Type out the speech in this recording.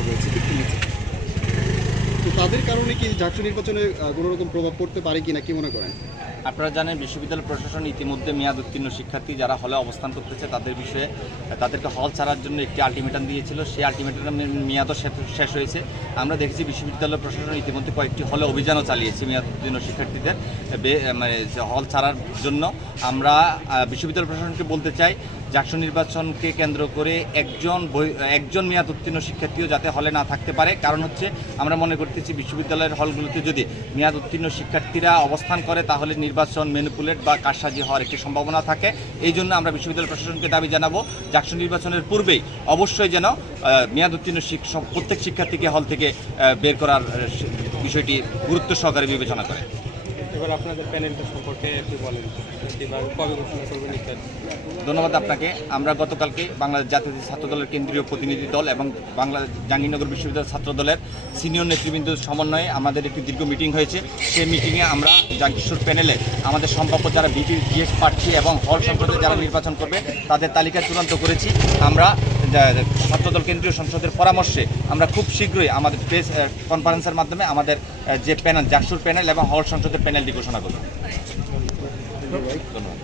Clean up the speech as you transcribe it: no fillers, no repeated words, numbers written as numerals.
হল রয়েছে একটু নিচে। তো তাদের কারণে কি জাকসু নির্বাচনে কোনো রকম প্রভাব পড়তে পারে কিনা কি মনে করেন? আপনারা জানেন বিশ্ববিদ্যালয় প্রশাসন ইতিমধ্যে মেয়াদ উত্তীর্ণ শিক্ষার্থী যারা হলে অবস্থান করতেছে তাদের বিষয়ে তাদেরকে হল ছাড়ার জন্য একটি আলটিমেটাম দিয়েছিল। সেই আলটিমেটামের মেয়াদও শেষ হয়েছে। আমরা দেখেছি বিশ্ববিদ্যালয় প্রশাসন ইতিমধ্যে কয়েকটি হলে অভিযানও চালিয়েছে মেয়াদ উত্তীর্ণ শিক্ষার্থীদের মানে হল ছাড়ার জন্য। আমরা বিশ্ববিদ্যালয় প্রশাসনকে বলতে চাই জাকসু নির্বাচনকে কেন্দ্র করে একজন মেয়াদ উত্তীর্ণ শিক্ষার্থীও যাতে হলে না থাকতে পারে। কারণ হচ্ছে আমরা মনে করতেছি বিশ্ববিদ্যালয়ের হলগুলোতে যদি মেয়াদ উত্তীর্ণ শিক্ষার্থীরা অবস্থান করে তাহলে নির্বাচন ম্যানিপুলেট বা কারসাজি হওয়ার একটি সম্ভাবনা থাকে। এই জন্য আমরা বিশ্ববিদ্যালয় প্রশাসনকে দাবি জানাবো জাকসু নির্বাচনের পূর্বেই অবশ্যই যেন মেয়াদ উত্তীর্ণ প্রত্যেক শিক্ষার্থীকে হল থেকে বের করার বিষয়টি গুরুত্ব সহকারে বিবেচনা করে। এবার আপনাদের প্যানেলটা সম্পর্কে একটু বলেন, এবার কবে ঘোষণা করবেন ইত্যাদি। ধন্যবাদ আপনাকে। আমরা গতকালকে বাংলাদেশ জাতীয় ছাত্র দলের কেন্দ্রীয় প্রতিনিধি দল এবং জাহাঙ্গীরনগর বিশ্ববিদ্যালয় ছাত্র দলের সিনিয়র নেতৃবৃন্দের সমন্বয়ে আমাদের একটি দীর্ঘ মিটিং হয়েছে। সেই মিটিংয়ে আমরা জাকসুর প্যানেলে আমাদের সম্ভাব্য যারা বিএস প্রার্থী এবং হল সংসদে যারা নির্বাচন করবে তাদের তালিকা চূড়ান্ত করেছি। আমরা ছাত্রদল কেন্দ্রীয় সংসদের পরামর্শে আমরা খুব শীঘ্রই আমাদের প্রেস কনফারেন্সের মাধ্যমে আমাদের যে প্যানেল জাকসুর প্যানেল এবং হল সংসদের প্যানেলটি ঘোষণা করব। ধন্যবাদ।